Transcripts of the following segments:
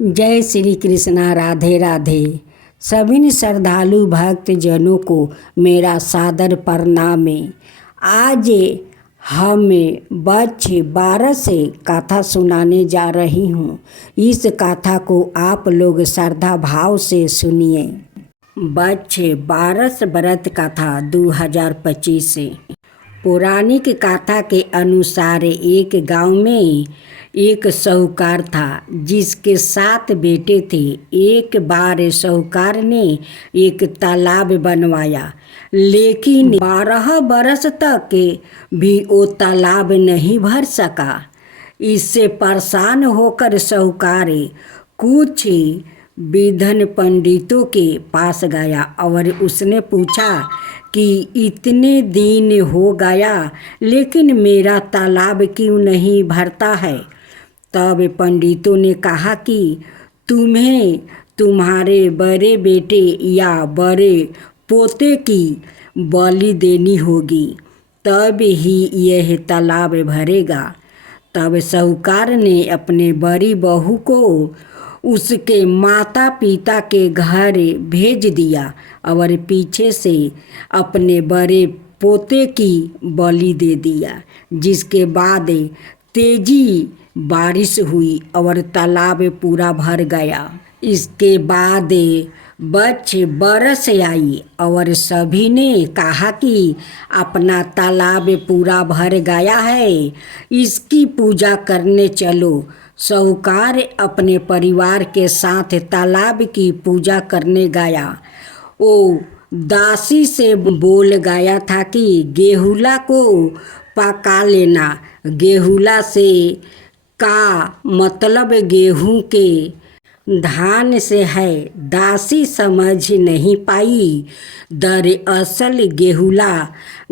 जय श्री कृष्णा। राधे राधे। सभी श्रद्धालु भक्त जनों को मेरा सादर प्रणाम है। आज हम बच्च 12 से कथा सुनाने जा रही हूँ। इस कथा को आप लोग श्रद्धा भाव से सुनिए। बच्च 12 व्रत कथा 2025 से। पौराणिक कथा के अनुसार एक गांव में एक साहूकार था जिसके 7 बेटे थे। एक बार साहूकार ने एक तालाब बनवाया, लेकिन 12 बरस तक भी वो तालाब नहीं भर सका। इससे परेशान होकर साहूकार कुछ विद्वान पंडितों के पास गया और उसने पूछा कि इतने दिन हो गया लेकिन मेरा तालाब क्यों नहीं भरता है। तब पंडितों ने कहा कि तुम्हें तुम्हारे बड़े बेटे या बड़े पोते की बलि देनी होगी, तब ही यह तालाब भरेगा। तब साहूकार ने अपने बड़ी बहू को उसके माता पिता के घर भेज दिया और पीछे से अपने बड़े पोते की बलि दे दिया, जिसके बाद तेजी बारिश हुई और तालाब पूरा भर गया। इसके बाद बच्च बरस आई और सभी ने कहा कि अपना तालाब पूरा भर गया है, इसकी पूजा करने चलो। साहूकार अपने परिवार के साथ तालाब की पूजा करने गया। वो दासी से बोल गया था कि गेहुला को पका लेना। गेहुला से का मतलब गेहूं के धान से है। दासी समझ नहीं पाई। दरअसल गेहुला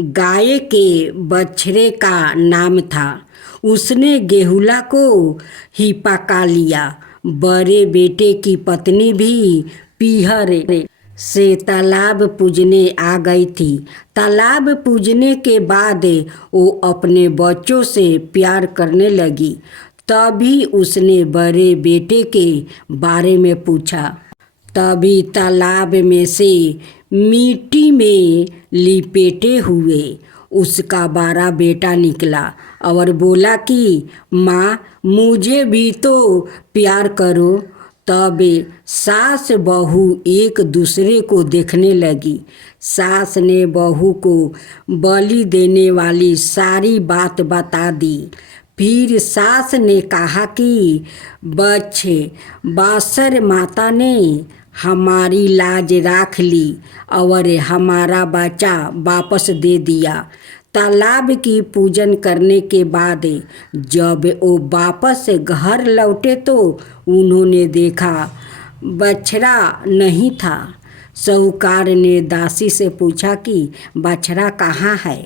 गाय के बछड़े का नाम था। उसने गेहुला को ही पका लिया। बड़े बेटे की पत्नी भी पीहर से तालाब पूजने आ गई थी। तालाब पूजने के बाद वो अपने बच्चों से प्यार करने लगी। तभी उसने बड़े बेटे के बारे में पूछा। तभी तालाब में से मिट्टी में लिपेटे हुए उसका बड़ा बेटा निकला और बोला कि माँ, मुझे भी तो प्यार करो। तब सास बहू एक दूसरे को देखने लगी। सास ने बहू को बलि देने वाली सारी बात बता दी। फिर सास ने कहा कि बच्चे बासर माता ने हमारी लाज राख ली और हमारा बच्चा वापस दे दिया। तालाब की पूजन करने के बाद जब वो वापस घर लौटे तो उन्होंने देखा बछड़ा नहीं था। साहूकार ने दासी से पूछा कि बछड़ा कहाँ है।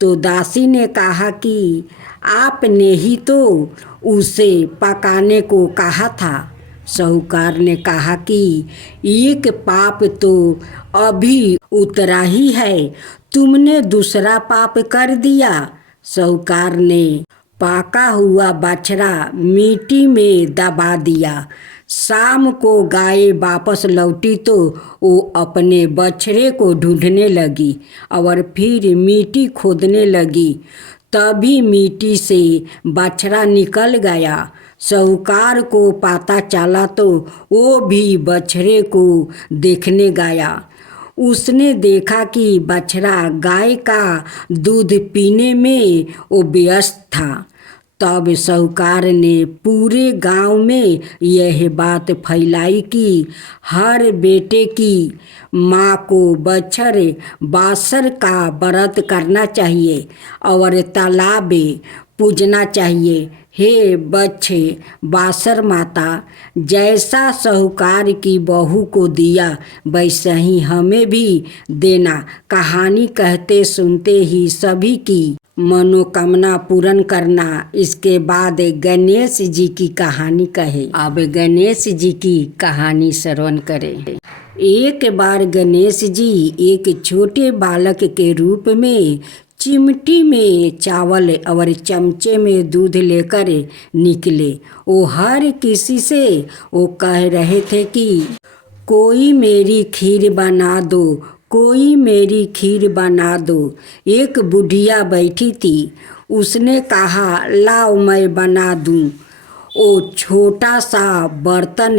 तो दासी ने कहा कि आपने ही तो उसे पकाने को कहा था। साहूकार ने कहा कि एक पाप तो अभी उतरा ही है, तुमने दूसरा पाप कर दिया। साहूकार ने पका हुआ बछड़ा मिट्टी में दबा दिया। शाम को गाय वापस लौटी तो वो अपने बछड़े को ढूंढने लगी और फिर मिट्टी खोदने लगी। तभी मिट्टी से बछड़ा निकल गया। साहूकार को पता चला तो वो भी बछड़े को देखने गया। उसने देखा कि बछड़ा गाय का दूध पीने में वो व्यस्त था। तब साहूकार ने पूरे गांव में यह बात फैलाई कि हर बेटे की माँ को बछड़ बासर का व्रत करना चाहिए और तालाब पूजना चाहिए। हे बच्चे बासर माता, जैसा साहूकार की बहू को दिया वैसा ही हमें भी देना। कहानी कहते सुनते ही सभी की मनोकामना पूर्ण करना। इसके बाद गणेश जी की कहानी कहे। अब गणेश जी की कहानी श्रवण करें। एक बार गणेश जी एक छोटे बालक के रूप में चिमटी में चावल और चमचे में दूध लेकर निकले। वो हर किसी से वो कह रहे थे कि कोई मेरी खीर बना दो, कोई मेरी खीर बना दो। एक बुढ़िया बैठी थी, उसने कहा लाओ मैं बना दूँ। वो छोटा सा बर्तन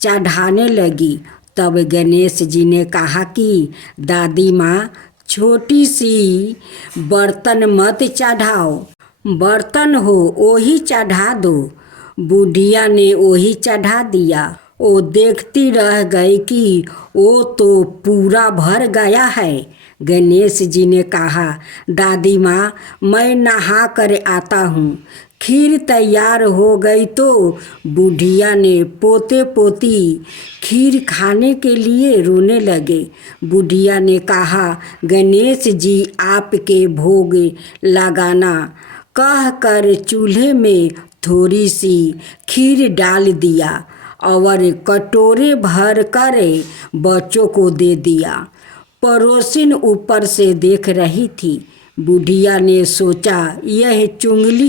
चढ़ाने लगी। तब गणेश जी ने कहा कि दादी माँ, छोटी सी बर्तन मत चढ़ाओ, बर्तन हो वही चढ़ा दो। बुढ़िया ने वही चढ़ा दिया। वो देखती रह गई कि वो तो पूरा भर गया है। गणेश जी ने कहा दादी माँ, मैं नहा कर आता हूँ। खीर तैयार हो गई तो बुढ़िया ने पोते पोती खीर खाने के लिए रोने लगे। बुढ़िया ने कहा गणेश जी आपके भोग लगाना, कह कर चूल्हे में थोड़ी सी खीर डाल दिया और कटोरे भर कर बच्चों को दे दिया। पड़ोसिन ऊपर से देख रही थी। बुढ़िया ने सोचा यह चुंगली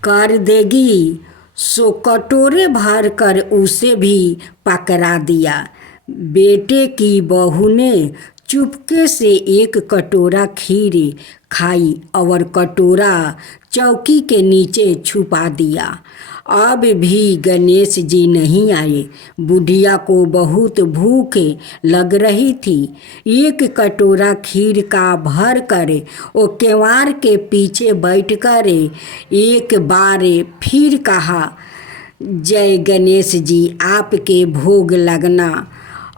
कर देगी, सो कटोरे भर कर उसे भी पकड़ा दिया। बेटे की बहू ने चुपके से एक कटोरा खीर खाई और कटोरा चौकी के नीचे छुपा दिया। अब भी गणेश जी नहीं आए। बुढ़िया को बहुत भूख लग रही थी। एक कटोरा खीर का भर कर वो केवाड़ के पीछे बैठकर एक बार फिर कहा जय गणेश जी आपके भोग लगना,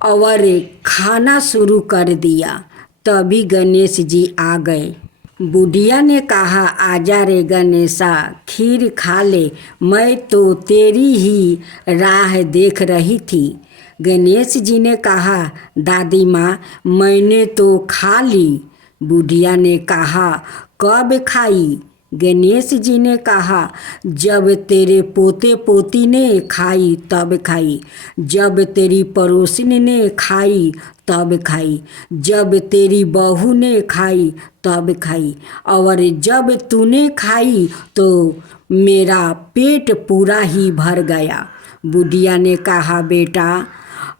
और खाना शुरू कर दिया। तभी गणेश जी आ गए। बुढ़िया ने कहा आजा रे गणेशा, खीर खा ले, मैं तो तेरी ही राह देख रही थी। गणेश जी ने कहा दादी माँ, मैंने तो खा ली। बुढ़िया ने कहा कब खाई? गणेश जी ने कहा जब तेरे पोते पोती ने खाई तब खाई, जब तेरी पड़ोसिन ने खाई तब खाई, जब तेरी बहू ने खाई तब खाई, और जब तूने खाई तो मेरा पेट पूरा ही भर गया। बुढ़िया ने कहा बेटा,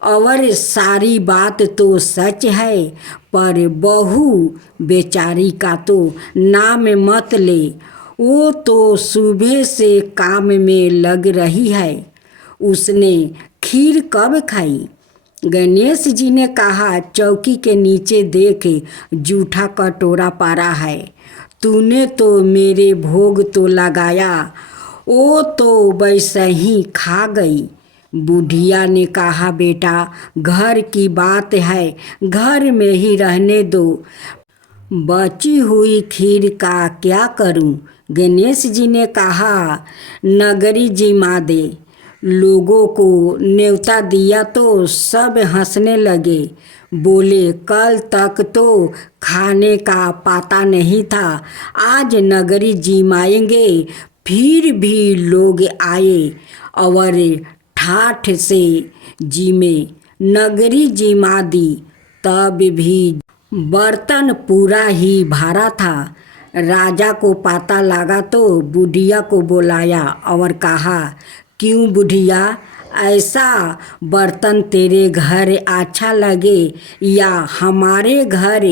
और सारी बात तो सच है, पर बहू बेचारी का तो नाम मत ले, वो तो सुबह से काम में लग रही है। उसने खीर कब खाई? गणेश जी ने कहा चौकी के नीचे देख जूठा कटोरा पड़ा है, तूने तो मेरे भोग तो लगाया, वो तो वैसे ही खा गई। बुढ़िया ने कहा बेटा, घर की बात है, घर में ही रहने दो, बची हुई खीर का क्या करूं? गणेश जी ने कहा नगरी जिमा दे। लोगों को न्योता दिया तो सब हंसने लगे। बोले कल तक तो खाने का पता नहीं था, आज नगरी जिमाएंगे। फिर भी लोग आए और ठाठ से जिमे, नगरी जिमा दी। तब भी बर्तन पूरा ही भरा था। राजा को पता लगा तो बुढ़िया को बुलाया और कहा क्यों बुढ़िया, ऐसा बर्तन तेरे घर अच्छा लगे या हमारे घर?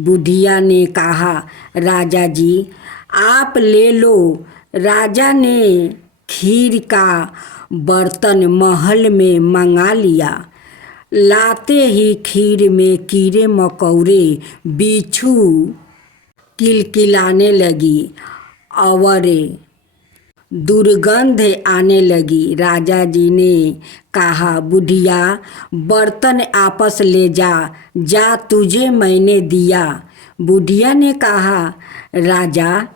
बुढ़िया ने कहा राजा जी आप ले लो। राजा ने खीर का बर्तन महल में मंगा लिया। लाते ही खीर में कीड़े मकोड़े बिच्छू किलकिलाने लगी और दुर्गंध आने लगी। राजा जी ने कहा बुढ़िया बर्तन आपस ले जा, जा तुझे मैंने दिया। बुढ़िया ने कहा राजा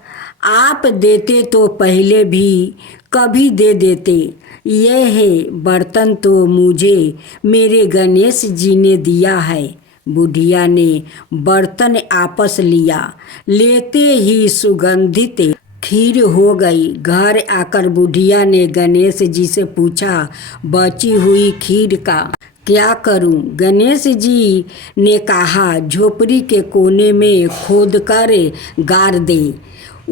आप देते तो पहले भी कभी दे देते, यह है बर्तन तो मुझे मेरे गणेश जी ने दिया है। बुढ़िया ने बर्तन आपस लिया, लेते ही सुगंधित खीर हो गई। घर आकर बुढ़िया ने गणेश जी से पूछा बची हुई खीर का क्या करूं? गणेश जी ने कहा, झोपड़ी के कोने में खोद कर गाड़ दे।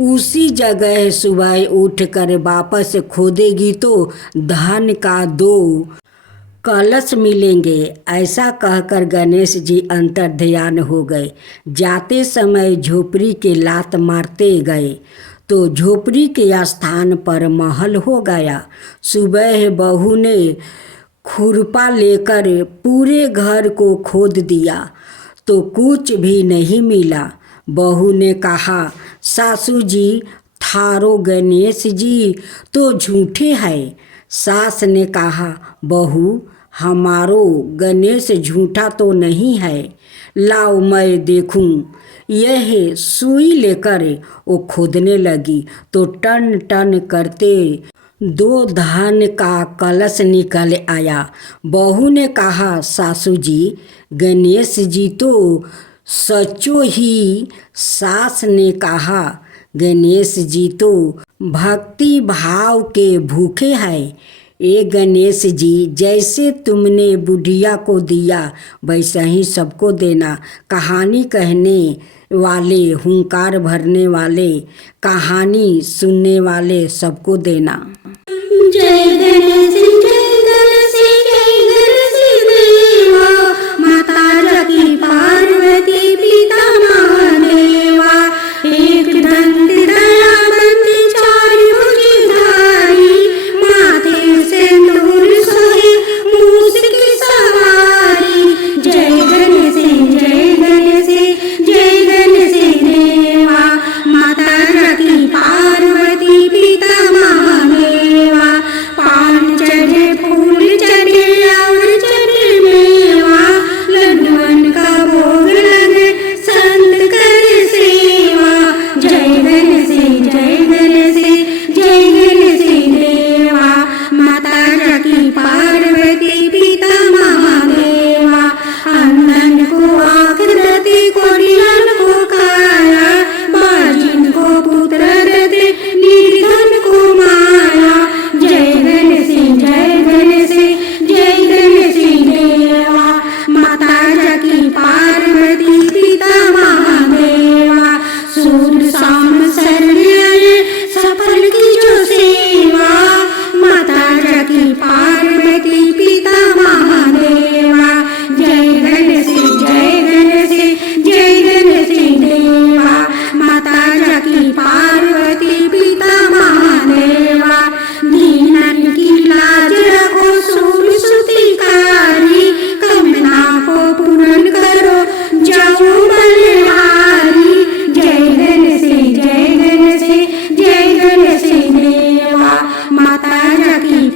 उसी जगह सुबह उठकर वापस खोदेगी तो धन का 2 कलश मिलेंगे। ऐसा कहकर गणेश जी अंतर्ध्यान हो गए। जाते समय झोपड़ी के लात मारते गए तो झोपड़ी के स्थान पर महल हो गया। सुबह बहू ने खुरपा लेकर पूरे घर को खोद दिया तो कुछ भी नहीं मिला। बहू ने कहा, सासू जी, थारो गणेश जी तो झूठे हैं। सास ने कहा, बहू, हमारो गणेश झूठा तो नहीं है, लाओ मैं देखूं। यह सुई लेकर वो खोदने लगी तो टन टन करते 2 धन का कलश निकल आया। बहू ने कहा, सासू जी, गणेश जी तो सचो ही। सास ने कहा, गणेश जी तो भक्ति भाव के भूखे हैं। ए गणेश जी, जैसे तुमने बुढ़िया को दिया वैसा ही सबको देना। कहानी कहने वाले, हुंकार भरने वाले, कहानी सुनने वाले सबको देना। जय गणेश जय गणेश जय गणेश देवा, माता जगती पार्वती पिता महादेवा। एक दंत दयावंत चार भुजधारी, माथे सिंदूर सोहे मूस की सवारी। जय गणेश जय गणेश जय गणेश देवा, माता जगती पार्वती पिता महादेवा। पान चढ़े फूल चढ़े और चढ़े मेवा, लड्डुअन का भोग लगे संत कर सेवा। जय गणेश जय गणेश जय गणेश देवा, माता जगती पार्वती पिता महादेवा। अंधन को आँख देते, कोढ़ियन को काया, बाजिन को पुत्र देते, निर्धन को माया। जय गणेश जय गणेश जय गणेश देवा, माता जगती पार्वती पिता महादेवा। सूर्य शाम शरण आए, सफल की जो सेवा, माता जगती पार्वती पिता महादेवा। जय गणेश जय गणेश जय गणेश देवा, माता जगती पार्वती पिता महादेवा। दीनन की लाज रखो सूर सुतिकारी, कमना को पूर्ण करो जाओ बलिहारी। जय गणेश जय गणेश जय गणेश देवा, माता जगती